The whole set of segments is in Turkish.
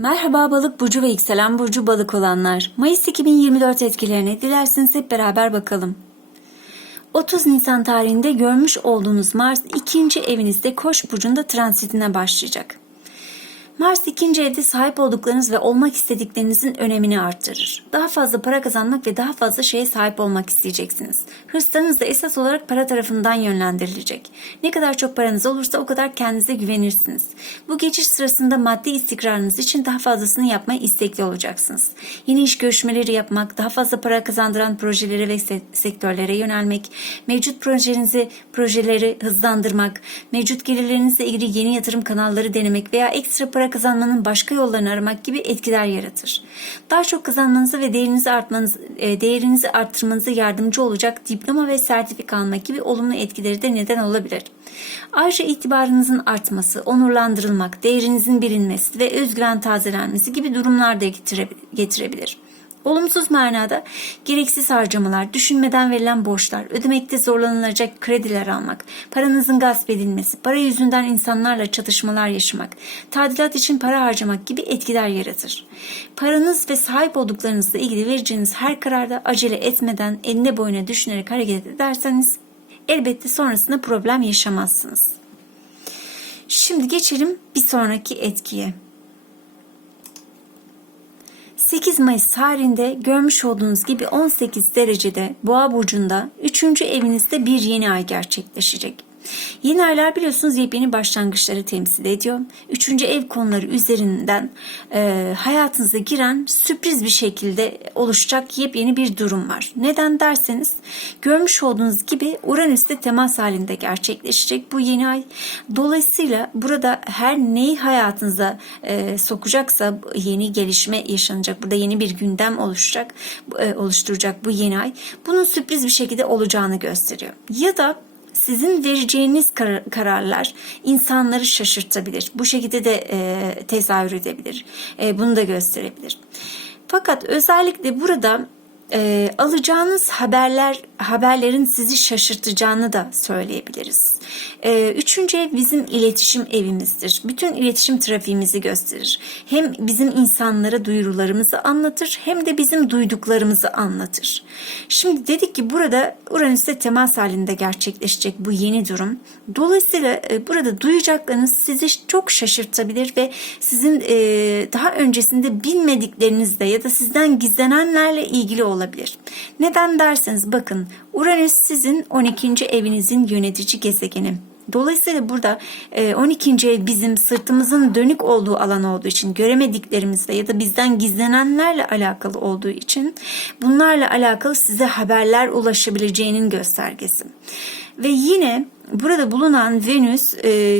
Merhaba balık burcu ve yükselen burcu balık olanlar. Mayıs 2024 etkilerine dilerseniz hep beraber bakalım. 30 Nisan tarihinde görmüş olduğunuz Mars ikinci evinizde Koç burcunda transitine başlayacak. Mars ikinci evde sahip olduklarınız ve olmak istediklerinizin önemini arttırır. Daha fazla para kazanmak ve daha fazla şeye sahip olmak isteyeceksiniz. Hırslarınız da esas olarak para tarafından yönlendirilecek. Ne kadar çok paranız olursa o kadar kendinize güvenirsiniz. Bu geçiş sırasında maddi istikrarınız için daha fazlasını yapmaya istekli olacaksınız. Yeni iş görüşmeleri yapmak, daha fazla para kazandıran projelere ve se- sektörlere yönelmek, mevcut projenizi, projeleri hızlandırmak, mevcut gelirlerinizle ilgili yeni yatırım kanalları denemek veya ekstra para kazanmanın başka yollarını aramak gibi etkiler yaratır. Daha çok kazanmanızı ve değerinizi artmanız, e, değerinizi arttırmanıza yardımcı olacak diploma ve sertifika almak gibi olumlu etkileri de neden olabilir. Ayrıca itibarınızın artması, onurlandırılmak, değerinizin bilinmesi ve özgüven tazelenmesi gibi durumlar da getire- getirebilir. Olumsuz manada gereksiz harcamalar, düşünmeden verilen borçlar, ödemekte zorlanılacak krediler almak, paranızın gasp edilmesi, para yüzünden insanlarla çatışmalar yaşamak, tadilat için para harcamak gibi etkiler yaratır. Paranız ve sahip olduklarınızla ilgili vereceğiniz her kararda acele etmeden eline boyuna düşünerek hareket ederseniz elbette sonrasında problem yaşamazsınız. Şimdi geçelim bir sonraki etkiye. 8 Mayıs tarihinde görmüş olduğunuz gibi 18 derecede Boğa burcunda 3. evinizde bir yeni ay gerçekleşecek. Yeni aylar biliyorsunuz yepyeni başlangıçları temsil ediyor. Üçüncü ev konuları üzerinden e, hayatınıza giren sürpriz bir şekilde oluşacak yepyeni bir durum var. Neden derseniz görmüş olduğunuz gibi Uranüs'te temas halinde gerçekleşecek bu yeni ay. Dolayısıyla burada her neyi hayatınıza e, sokacaksa yeni gelişme yaşanacak. Burada yeni bir gündem oluşacak, e, oluşturacak bu yeni ay. Bunun sürpriz bir şekilde olacağını gösteriyor. Ya da sizin vereceğiniz kar- kararlar insanları şaşırtabilir. Bu şekilde de e, tezahür edebilir. E, bunu da gösterebilir. Fakat özellikle burada e, alacağınız haberler haberlerin sizi şaşırtacağını da söyleyebiliriz. E, üçüncü ev bizim iletişim evimizdir. Bütün iletişim trafiğimizi gösterir. Hem bizim insanlara duyurularımızı anlatır hem de bizim duyduklarımızı anlatır. Şimdi dedik ki burada Uranüs'te temas halinde gerçekleşecek bu yeni durum. Dolayısıyla e, burada duyacaklarınız sizi çok şaşırtabilir ve sizin e, daha öncesinde bilmediklerinizle ya da sizden gizlenenlerle ilgili olabilir. Neden derseniz bakın Uranüs sizin 12. evinizin yönetici gezegeni. Dolayısıyla burada e, 12. ev bizim sırtımızın dönük olduğu alan olduğu için göremediklerimizle ya da bizden gizlenenlerle alakalı olduğu için bunlarla alakalı size haberler ulaşabileceğinin göstergesi. Ve yine burada bulunan Venüs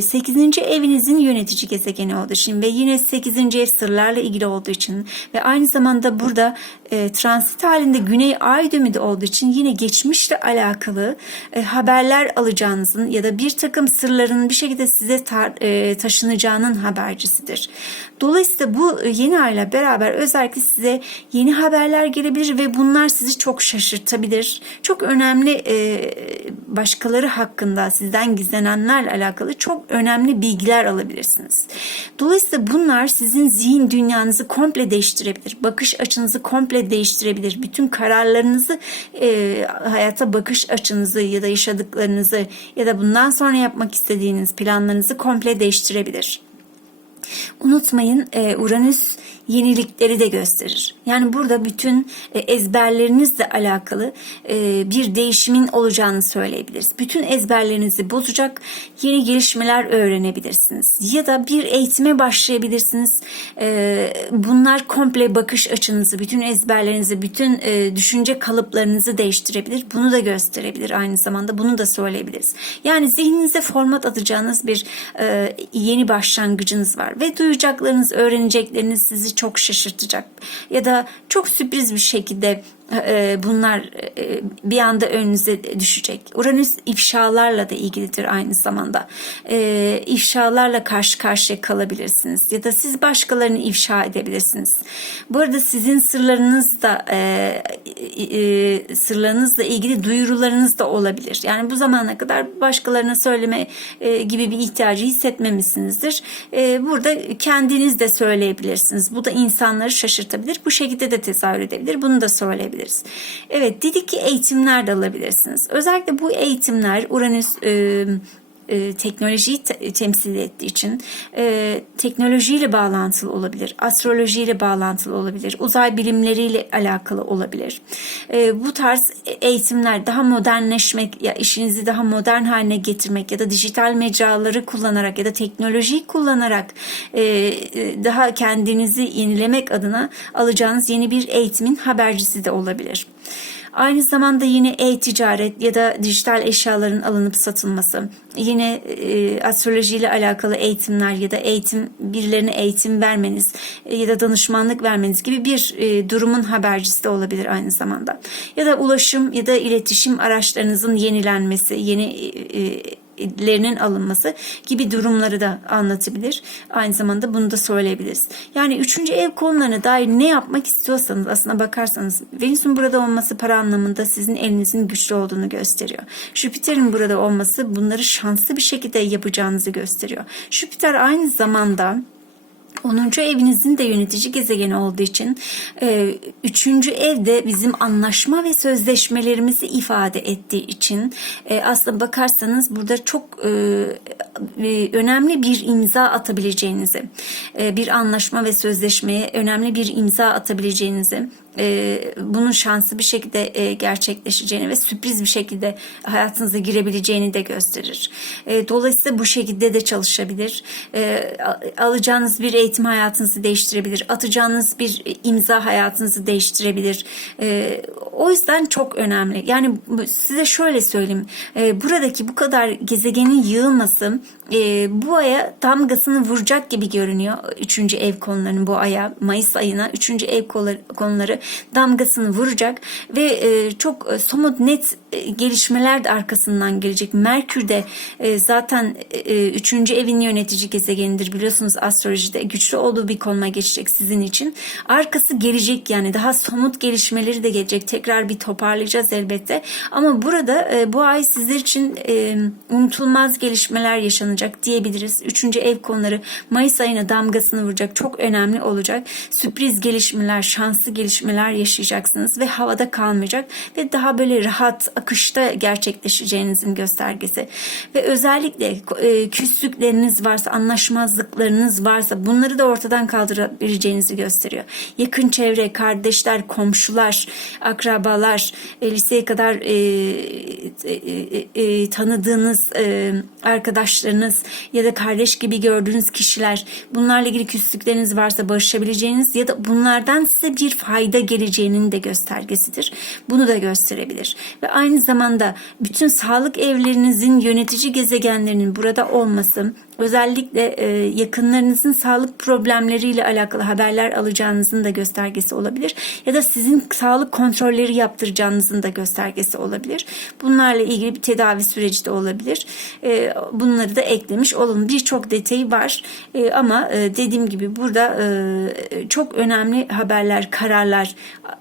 8. evinizin yönetici gezegeni olduğu için ve yine 8. ev sırlarla ilgili olduğu için ve aynı zamanda burada e, transit halinde Güney Ay düğümü de olduğu için yine geçmişle alakalı e, haberler alacağınızın ya da bir takım sırların bir şekilde size e, taşınacağının habercisidir. Dolayısıyla bu yeni ayla beraber özellikle size yeni haberler gelebilir ve bunlar sizi çok şaşırtabilir. Çok önemli e, başkaları hakkında sizden gizlenenlerle alakalı çok önemli bilgiler alabilirsiniz. Dolayısıyla bunlar sizin zihin dünyanızı komple değiştirebilir. Bakış açınızı komple değiştirebilir. Bütün kararlarınızı, e, hayata bakış açınızı ya da yaşadıklarınızı ya da bundan sonra yapmak istediğiniz planlarınızı komple değiştirebilir. Unutmayın e, Uranüs yenilikleri de gösterir. Yani burada bütün e, ezberlerinizle alakalı e, bir değişimin olacağını söyleyebiliriz. Bütün ezberlerinizi bozacak yeni gelişmeler öğrenebilirsiniz. Ya da bir eğitime başlayabilirsiniz. E, bunlar komple bakış açınızı, bütün ezberlerinizi, bütün düşünce kalıplarınızı değiştirebilir. Bunu da gösterebilir aynı zamanda. Bunu da söyleyebiliriz. Yani zihninize format atacağınız bir yeni başlangıcınız var ve duyacaklarınız, öğrenecekleriniz sizi çok şaşırtacak ya da çok sürpriz bir şekilde e, bunlar e, bir anda önünüze düşecek. Uranüs ifşalarla da ilgilidir aynı zamanda. E, ifşalarla karşı karşıya kalabilirsiniz ya da siz başkalarını ifşa edebilirsiniz. Bu arada sizin sırlarınız da e, sırlarınızla ilgili duyurularınız da olabilir. Yani bu zamana kadar başkalarına söyleme e, gibi bir ihtiyacı hissetmemişsinizdir. Burada kendiniz de söyleyebilirsiniz. Bu da insanları şaşırtabilir. Bu şekilde de tezahür edebilir. Bunu da söyleyebiliriz. Evet dedik ki eğitimler de alabilirsiniz. Özellikle bu eğitimler Uranüs e, e, teknolojiyi te- temsil ettiği için e, teknolojiyle bağlantılı olabilir, astrolojiyle bağlantılı olabilir, uzay bilimleriyle alakalı olabilir. E, bu tarz eğitimler daha modernleşmek ya işinizi daha modern haline getirmek ya da dijital mecraları kullanarak ya da teknolojiyi kullanarak e, e, daha kendinizi yenilemek adına alacağınız yeni bir eğitimin habercisi de olabilir. Aynı zamanda yine e-ticaret ya da dijital eşyaların alınıp satılması, yine e, astrolojiyle alakalı eğitimler ya da eğitim birilerine eğitim vermeniz e, ya da danışmanlık vermeniz gibi bir e, durumun habercisi de olabilir aynı zamanda. Ya da ulaşım ya da iletişim araçlarınızın yenilenmesi, yeni e, lerinin alınması gibi durumları da anlatabilir. Aynı zamanda bunu da söyleyebiliriz. Yani üçüncü ev konularına dair ne yapmak istiyorsanız aslına bakarsanız Venüs'ün burada olması para anlamında sizin elinizin güçlü olduğunu gösteriyor. Jüpiter'in burada olması bunları şanslı bir şekilde yapacağınızı gösteriyor. Jüpiter aynı zamanda 10. evinizin de yönetici gezegeni olduğu için 3. evde bizim anlaşma ve sözleşmelerimizi ifade ettiği için e, aslında bakarsanız burada çok e, e, önemli bir imza atabileceğinizi, e, bir anlaşma ve sözleşmeye önemli bir imza atabileceğinizi e, bunun şanslı bir şekilde e, gerçekleşeceğini ve sürpriz bir şekilde hayatınıza girebileceğini de gösterir. E, dolayısıyla bu şekilde de çalışabilir. E, alacağınız bir eğitim hayatınızı değiştirebilir. Atacağınız bir imza hayatınızı değiştirebilir. E, o yüzden çok önemli. Yani size şöyle söyleyeyim. E, buradaki bu kadar gezegenin yığılması e, bu aya damgasını vuracak gibi görünüyor. Üçüncü ev konularının bu aya Mayıs ayına üçüncü ev konuları, konuları damgasını vuracak ve e, çok e, somut net e, gelişmeler de arkasından gelecek. Merkür de e, zaten e, üçüncü evin yönetici gezegenidir biliyorsunuz astrolojide güçlü olduğu bir konuma geçecek sizin için. Arkası gelecek yani daha somut gelişmeleri de gelecek. Tekrar bir toparlayacağız elbette. Ama burada e, bu ay sizler için e, unutulmaz gelişmeler yaşanacak diyebiliriz. Üçüncü ev konuları Mayıs ayına damgasını vuracak. Çok önemli olacak. Sürpriz gelişmeler, şanslı gelişmeler yaşayacaksınız ve havada kalmayacak ve daha böyle rahat akışta gerçekleşeceğinizin göstergesi. Ve özellikle e, küslükleriniz varsa, anlaşmazlıklarınız varsa bunları da ortadan kaldırabileceğinizi gösteriyor. Yakın çevre, kardeşler, komşular, akrabalar, e, liseye kadar e, e, e, e, tanıdığınız e, arkadaşlarınız ya da kardeş gibi gördüğünüz kişiler bunlarla ilgili küslükleriniz varsa barışabileceğiniz ya da bunlardan size bir fayda geleceğinin de göstergesidir. Bunu da gösterebilir. Ve aynı zamanda bütün sağlık evlerinizin yönetici gezegenlerinin burada olması özellikle e, yakınlarınızın sağlık problemleriyle alakalı haberler alacağınızın da göstergesi olabilir. Ya da sizin sağlık kontrolleri yaptıracağınızın da göstergesi olabilir. Bunlarla ilgili bir tedavi süreci de olabilir. E, bunları da eklemiş olun. Birçok detayı var E, ama e, dediğim gibi burada e, çok önemli haberler, kararlar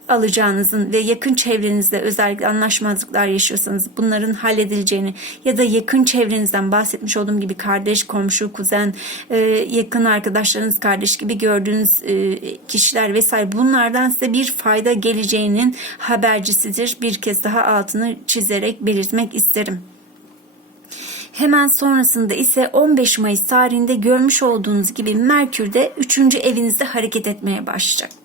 alacağınızın ve yakın çevrenizde özellikle anlaşmazlıklar yaşıyorsanız bunların halledileceğini ya da yakın çevrenizden bahsetmiş olduğum gibi kardeş, komşu, kuzen, e, yakın arkadaşlarınız, kardeş gibi gördüğünüz e, kişiler vesaire bunlardan size bir fayda geleceğinin habercisidir. Bir kez daha altını çizerek belirtmek isterim. Hemen sonrasında ise 15 Mayıs tarihinde görmüş olduğunuz gibi Merkür de 3. evinizde hareket etmeye başlayacak.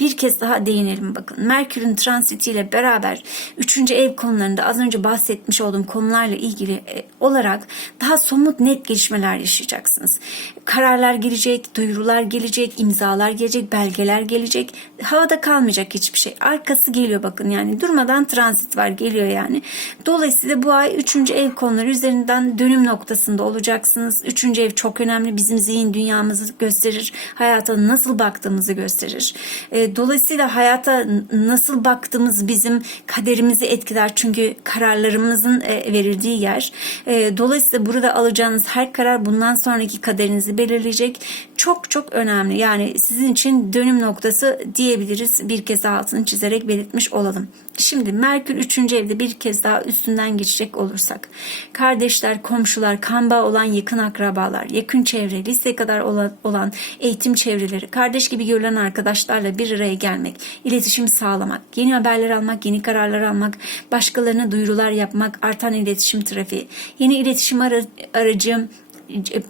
Bir kez daha değinelim bakın. Merkür'ün transitiyle beraber 3. ev konularında az önce bahsetmiş olduğum konularla ilgili e, olarak daha somut net gelişmeler yaşayacaksınız. Kararlar gelecek, duyurular gelecek, imzalar gelecek, belgeler gelecek. Havada kalmayacak hiçbir şey. Arkası geliyor bakın yani durmadan transit var geliyor yani. Dolayısıyla bu ay 3. ev konuları üzerinden dönüm noktasında olacaksınız. 3. ev çok önemli. Bizim zihin dünyamızı gösterir. Hayata nasıl baktığımızı gösterir. E, dolayısıyla hayata nasıl baktığımız bizim kaderimizi etkiler. Çünkü kararlarımızın e, verildiği yer. E, dolayısıyla burada alacağınız her karar bundan sonraki kaderinizi belirleyecek. Çok çok önemli. Yani sizin için dönüm noktası diyebiliriz. Bir kez daha altını çizerek belirtmiş olalım. Şimdi Merkür 3. evde bir kez daha üstünden geçecek olursak. Kardeşler, komşular, kan bağı olan yakın akrabalar, yakın çevre, lise kadar olan, eğitim çevreleri, kardeş gibi görülen arkadaşlarla bir araya gelmek, iletişim sağlamak, yeni haberler almak, yeni kararlar almak, başkalarına duyurular yapmak, artan iletişim trafiği, yeni iletişim ara- aracı,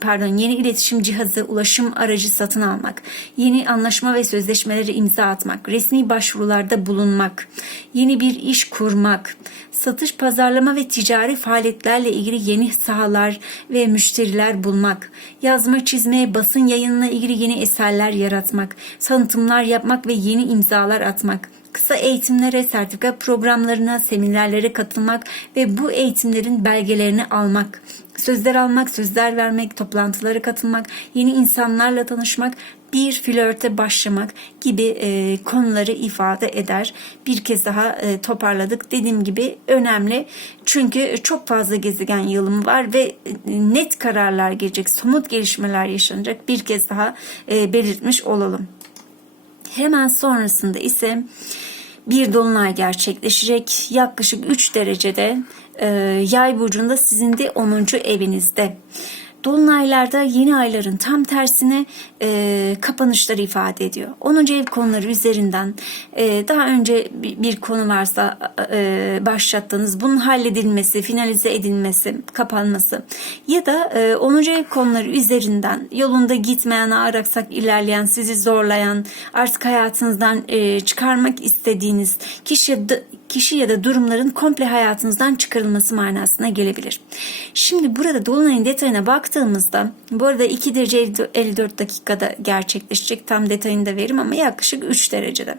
pardon yeni iletişim cihazı, ulaşım aracı satın almak, yeni anlaşma ve sözleşmeleri imza atmak, resmi başvurularda bulunmak, yeni bir iş kurmak, satış, pazarlama ve ticari faaliyetlerle ilgili yeni sahalar ve müşteriler bulmak, yazma, çizme, basın yayınına ilgili yeni eserler yaratmak, tanıtımlar yapmak ve yeni imzalar atmak, kısa eğitimlere, sertifika programlarına, seminerlere katılmak ve bu eğitimlerin belgelerini almak, sözler almak, sözler vermek, toplantılara katılmak, yeni insanlarla tanışmak, bir flörte başlamak gibi e, konuları ifade eder. Bir kez daha e, toparladık. Dediğim gibi önemli. Çünkü çok fazla gezegen yılım var ve e, net kararlar gelecek, somut gelişmeler yaşanacak. Bir kez daha e, belirtmiş olalım. Hemen sonrasında ise bir dolunay gerçekleşecek. Yaklaşık 3 derecede e, yay burcunda sizin de 10. evinizde. Dolunaylarda yeni ayların tam tersine e, kapanışları ifade ediyor. 10. ev konuları üzerinden e, daha önce bir, konu varsa e, başlattığınız bunun halledilmesi, finalize edilmesi, kapanması ya da e, 10. ev konuları üzerinden yolunda gitmeyen, araksak ilerleyen, sizi zorlayan, artık hayatınızdan e, çıkarmak istediğiniz kişi kişi ya da durumların komple hayatınızdan çıkarılması manasına gelebilir. Şimdi burada Dolunay'ın detayına baktığımızda bu arada 2 derece 54 dakikada gerçekleşecek tam detayını da veririm ama yaklaşık 3 derecede.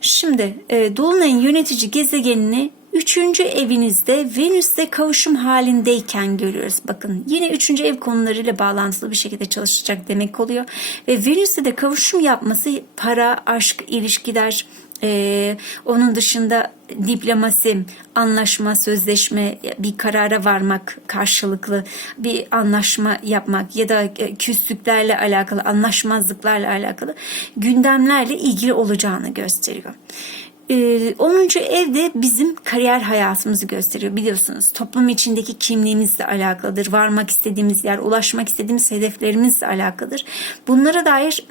Şimdi e, Dolunay'ın yönetici gezegenini Üçüncü evinizde Venüs'te kavuşum halindeyken görüyoruz. Bakın yine üçüncü ev konularıyla bağlantılı bir şekilde çalışacak demek oluyor. Ve Venüs'te de kavuşum yapması para, aşk, ilişkiler, ee, onun dışında diplomasi, anlaşma, sözleşme, bir karara varmak karşılıklı bir anlaşma yapmak ya da küslüklerle alakalı, anlaşmazlıklarla alakalı gündemlerle ilgili olacağını gösteriyor. 10. evde bizim kariyer hayatımızı gösteriyor. Biliyorsunuz toplum içindeki kimliğimizle alakalıdır. Varmak istediğimiz yer, ulaşmak istediğimiz hedeflerimizle alakalıdır. Bunlara dair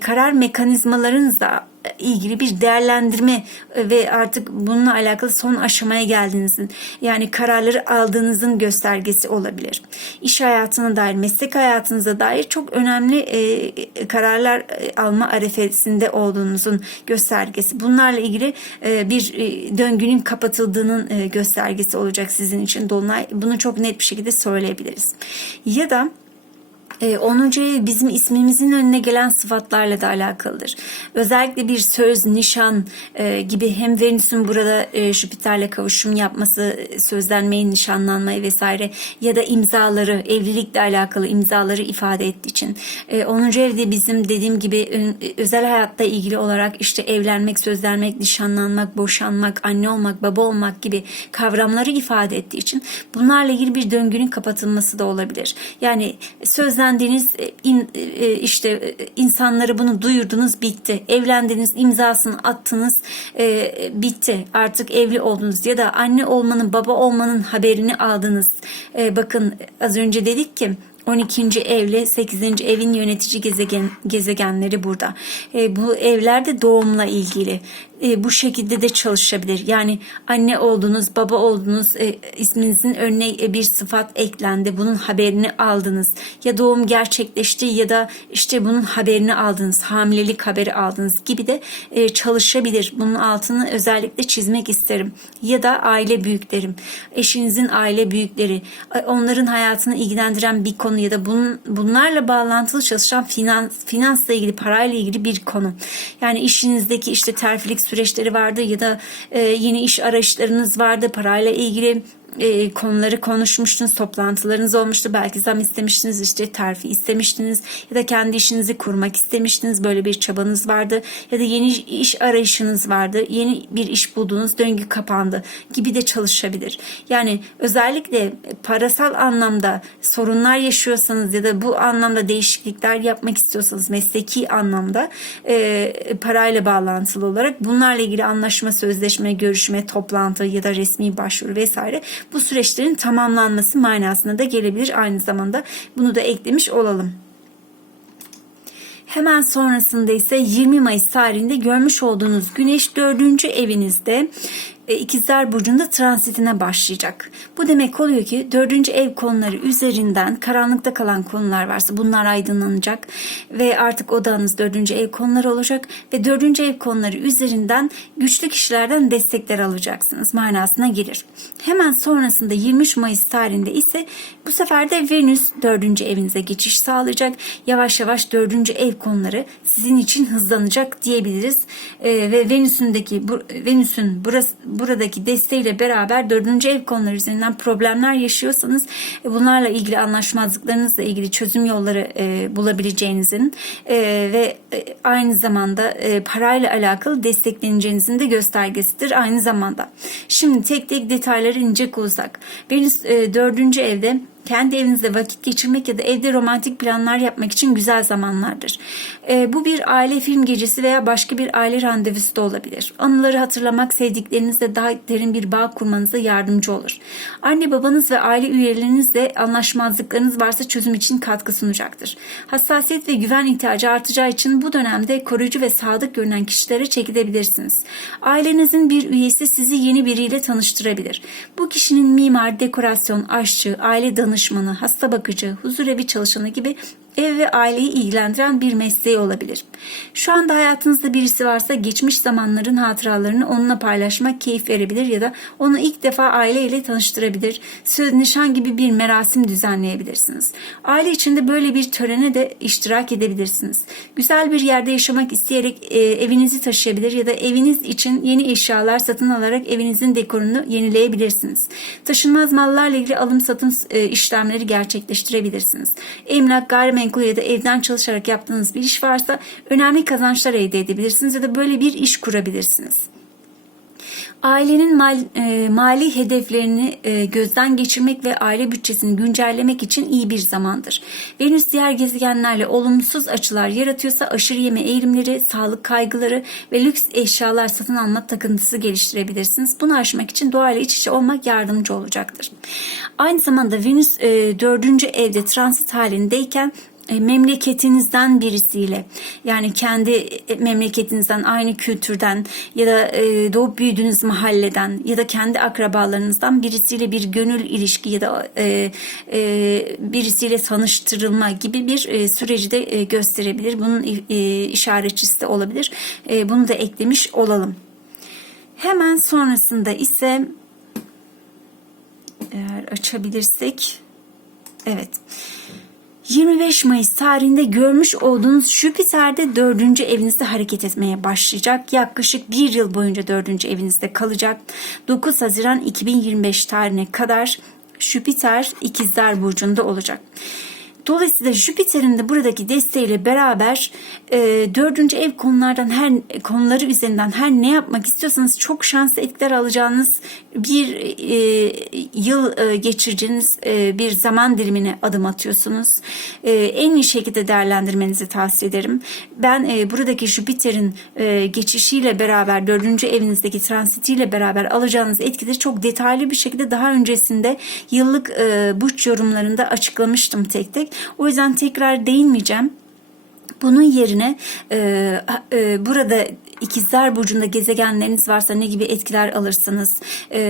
karar mekanizmalarınızla ilgili bir değerlendirme ve artık bununla alakalı son aşamaya geldiğinizin yani kararları aldığınızın göstergesi olabilir. İş hayatına dair, meslek hayatınıza dair çok önemli e, kararlar alma arefesinde olduğunuzun göstergesi. Bunlarla ilgili e, bir e, döngünün kapatıldığının e, göstergesi olacak sizin için Dolunay. Bunu çok net bir şekilde söyleyebiliriz. Ya da 10. ev bizim ismimizin önüne gelen sıfatlarla da alakalıdır. Özellikle bir söz, nişan e, gibi hem Venüs'ün burada e, Jüpiter'le kavuşum yapması, sözlenmeyi, nişanlanmayı vesaire ya da imzaları, evlilikle alakalı imzaları ifade ettiği için. E, 10. evde bizim dediğim gibi özel hayatta ilgili olarak işte evlenmek, sözlenmek, nişanlanmak, boşanmak, anne olmak, baba olmak gibi kavramları ifade ettiği için bunlarla ilgili bir döngünün kapatılması da olabilir. Yani sözlen evlendiniz in, e, işte e, insanlara bunu duyurdunuz bitti. Evlendiniz imzasını attınız e, bitti. Artık evli oldunuz ya da anne olmanın baba olmanın haberini aldınız. E, bakın az önce dedik ki 12. evle 8. evin yönetici gezegen gezegenleri burada. E, bu evlerde doğumla ilgili e, bu şekilde de çalışabilir. Yani anne oldunuz, baba oldunuz, e, isminizin önüne e, bir sıfat eklendi. Bunun haberini aldınız. Ya doğum gerçekleşti ya da işte bunun haberini aldınız. Hamilelik haberi aldınız gibi de e, çalışabilir. Bunun altını özellikle çizmek isterim. Ya da aile büyüklerim, eşinizin aile büyükleri, e, onların hayatını ilgilendiren bir konu ya da bunun, bunlarla bağlantılı çalışan finans, finansla ilgili, parayla ilgili bir konu. Yani işinizdeki işte terfilik süreçleri vardı ya da e, yeni iş arayışlarınız vardı parayla ilgili e, konuları konuşmuştunuz, toplantılarınız olmuştu. Belki zam istemiştiniz, işte terfi istemiştiniz ya da kendi işinizi kurmak istemiştiniz. Böyle bir çabanız vardı ya da yeni iş arayışınız vardı. Yeni bir iş buldunuz, döngü kapandı gibi de çalışabilir. Yani özellikle parasal anlamda sorunlar yaşıyorsanız ya da bu anlamda değişiklikler yapmak istiyorsanız mesleki anlamda e, parayla bağlantılı olarak bunlarla ilgili anlaşma, sözleşme, görüşme, toplantı ya da resmi başvuru vesaire bu süreçlerin tamamlanması manasına da gelebilir. Aynı zamanda bunu da eklemiş olalım. Hemen sonrasında ise 20 Mayıs tarihinde görmüş olduğunuz Güneş 4. evinizde İkizler Burcu'nda transitine başlayacak. Bu demek oluyor ki dördüncü ev konuları üzerinden karanlıkta kalan konular varsa bunlar aydınlanacak ve artık odanız dördüncü ev konuları olacak ve dördüncü ev konuları üzerinden güçlü kişilerden destekler alacaksınız manasına gelir. Hemen sonrasında 23 Mayıs tarihinde ise bu sefer de Venüs dördüncü evinize geçiş sağlayacak. Yavaş yavaş dördüncü ev konuları sizin için hızlanacak diyebiliriz. Ee, ve Venüs'ündeki bu, Venüs'ün burası buradaki desteğiyle beraber dördüncü ev konuları üzerinden problemler yaşıyorsanız e, bunlarla ilgili anlaşmazlıklarınızla ilgili çözüm yolları e, bulabileceğinizin e, ve e, aynı zamanda e, parayla alakalı destekleneceğinizin de göstergesidir aynı zamanda. Şimdi tek tek detayları inecek olsak. Venüs e, dördüncü evde kendi evinizde vakit geçirmek ya da evde romantik planlar yapmak için güzel zamanlardır. E, bu bir aile film gecesi veya başka bir aile randevusu da olabilir. Anıları hatırlamak sevdiklerinizle daha derin bir bağ kurmanıza yardımcı olur. Anne babanız ve aile üyelerinizle anlaşmazlıklarınız varsa çözüm için katkı sunacaktır. Hassasiyet ve güven ihtiyacı artacağı için bu dönemde koruyucu ve sadık görünen kişilere çekilebilirsiniz. Ailenizin bir üyesi sizi yeni biriyle tanıştırabilir. Bu kişinin mimar, dekorasyon, aşçı, aile danışmanı, danışmanı, hasta bakıcı, huzur evi çalışanı gibi ev ve aileyi ilgilendiren bir mesleği olabilir. Şu anda hayatınızda birisi varsa geçmiş zamanların hatıralarını onunla paylaşmak keyif verebilir ya da onu ilk defa aileyle tanıştırabilir. Söz nişan gibi bir merasim düzenleyebilirsiniz. Aile içinde böyle bir törene de iştirak edebilirsiniz. Güzel bir yerde yaşamak isteyerek e, evinizi taşıyabilir ya da eviniz için yeni eşyalar satın alarak evinizin dekorunu yenileyebilirsiniz. Taşınmaz mallarla ilgili alım satım e, işlemleri gerçekleştirebilirsiniz. Emlak, gayrimenkul gayrimenkul ya da evden çalışarak yaptığınız bir iş varsa önemli kazançlar elde edebilirsiniz ya da böyle bir iş kurabilirsiniz. Ailenin mal, e, mali hedeflerini e, gözden geçirmek ve aile bütçesini güncellemek için iyi bir zamandır. Venüs diğer gezegenlerle olumsuz açılar yaratıyorsa aşırı yeme eğilimleri, sağlık kaygıları ve lüks eşyalar satın alma takıntısı geliştirebilirsiniz. Bunu aşmak için doğayla iç içe olmak yardımcı olacaktır. Aynı zamanda Venüs e, 4. evde transit halindeyken memleketinizden birisiyle yani kendi e, memleketinizden aynı kültürden ya da e, doğup büyüdüğünüz mahalleden ya da kendi akrabalarınızdan birisiyle bir gönül ilişki ya da birisiyle tanıştırılma gibi bir süreci de gösterebilir. Bunun işaretçisi de olabilir. Bunu da eklemiş olalım. Hemen sonrasında ise eğer açabilirsek evet 25 Mayıs tarihinde görmüş olduğunuz Jüpiter'de dördüncü evinizde hareket etmeye başlayacak. Yaklaşık bir yıl boyunca dördüncü evinizde kalacak. 9 Haziran 2025 tarihine kadar Jüpiter ikizler burcunda olacak. Dolayısıyla Jüpiter'in de buradaki desteğiyle beraber e, dördüncü ev konulardan her konuları üzerinden her ne yapmak istiyorsanız çok şanslı etkiler alacağınız bir e, yıl e, geçireceğiniz e, bir zaman dilimine adım atıyorsunuz. E, en iyi şekilde değerlendirmenizi tavsiye ederim. Ben e, buradaki Jüpiter'in e, geçişiyle beraber dördüncü evinizdeki transitiyle beraber alacağınız etkileri çok detaylı bir şekilde daha öncesinde yıllık e, burç yorumlarında açıklamıştım tek tek. O yüzden tekrar değinmeyeceğim. Bunun yerine e, e, burada ikizler burcunda gezegenleriniz varsa ne gibi etkiler alırsınız? E,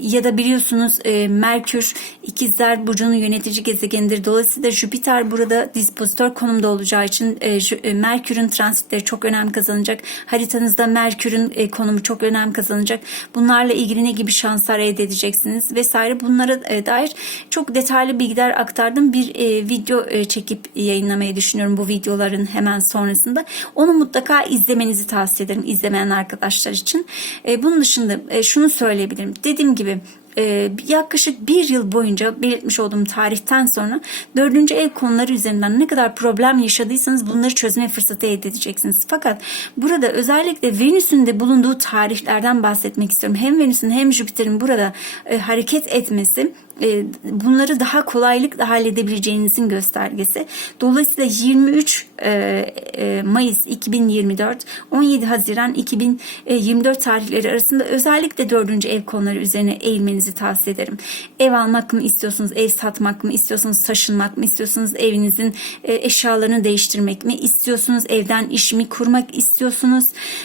ya da biliyorsunuz e, Merkür ikizler burcunun yönetici gezegenidir. Dolayısıyla Jüpiter burada dispozitör konumda olacağı için e, e, Merkür'ün transitleri çok önem kazanacak. Haritanızda Merkür'ün e, konumu çok önem kazanacak. Bunlarla ilgili ne gibi şanslar elde edeceksiniz vesaire bunlara e, dair çok detaylı bilgiler aktardım. Bir e, video e, çekip yayınlamayı düşünüyorum bu videoların hemen sonrasında. Onu mutlaka izlemenizi tavsiye ederim ederim izlemeyen arkadaşlar için. E, bunun dışında e, şunu söyleyebilirim. Dediğim gibi e, yaklaşık bir yıl boyunca belirtmiş olduğum tarihten sonra dördüncü ev konuları üzerinden ne kadar problem yaşadıysanız bunları çözme fırsatı elde edeceksiniz. Fakat burada özellikle Venüs'ün de bulunduğu tarihlerden bahsetmek istiyorum. Hem Venüs'ün hem Jüpiter'in burada e, hareket etmesi e, bunları daha kolaylıkla halledebileceğinizin göstergesi. Dolayısıyla 23 e, e, Mayıs 2024 17 Haziran 2024 tarihleri arasında özellikle dördüncü ev konuları üzerine eğilmenizi tavsiye ederim. Ev almak mı istiyorsunuz, ev satmak mı istiyorsunuz, taşınmak mı istiyorsunuz, evinizin eşyalarını değiştirmek mi istiyorsunuz, evden iş mi kurmak istiyorsunuz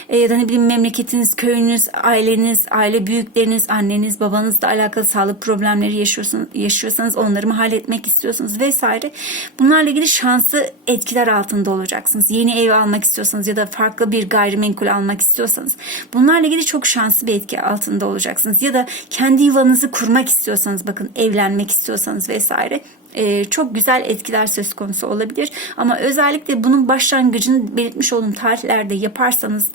E, ya da ne bileyim memleketiniz, köyünüz, aileniz, aile büyükleriniz, anneniz, babanızla alakalı sağlık problemleri yaşıyorsunuz, yaşıyorsanız onları mı halletmek istiyorsunuz vesaire. Bunlarla ilgili şanslı etkiler altında olacaksınız. Yeni ev almak istiyorsanız ya da farklı bir gayrimenkul almak istiyorsanız bunlarla ilgili çok şanslı bir etki altında olacaksınız. Ya da kendi yuvanızı kurmak istiyorsanız bakın evlenmek istiyorsanız vesaire e, çok güzel etkiler söz konusu olabilir. Ama özellikle bunun başlangıcını belirtmiş olduğum tarihlerde yaparsanız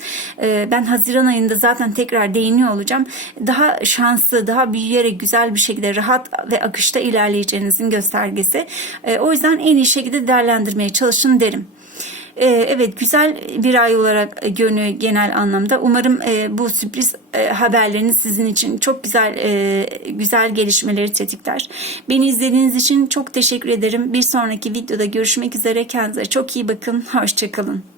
e, ben Haziran ayında zaten tekrar değiniyor olacağım. Daha şanslı, daha büyüyerek güzel bir şekilde rahat ve akışta ilerleyeceğinizin göstergesi. E, o yüzden en iyi şekilde değerlendirmeye çalışın derim. Ee, Evet güzel bir ay olarak görünüyor genel anlamda. Umarım e, bu sürpriz e, haberleriniz sizin için çok güzel e, güzel gelişmeleri tetikler. Beni izlediğiniz için çok teşekkür ederim. Bir sonraki videoda görüşmek üzere. Kendinize çok iyi bakın. Hoşçakalın.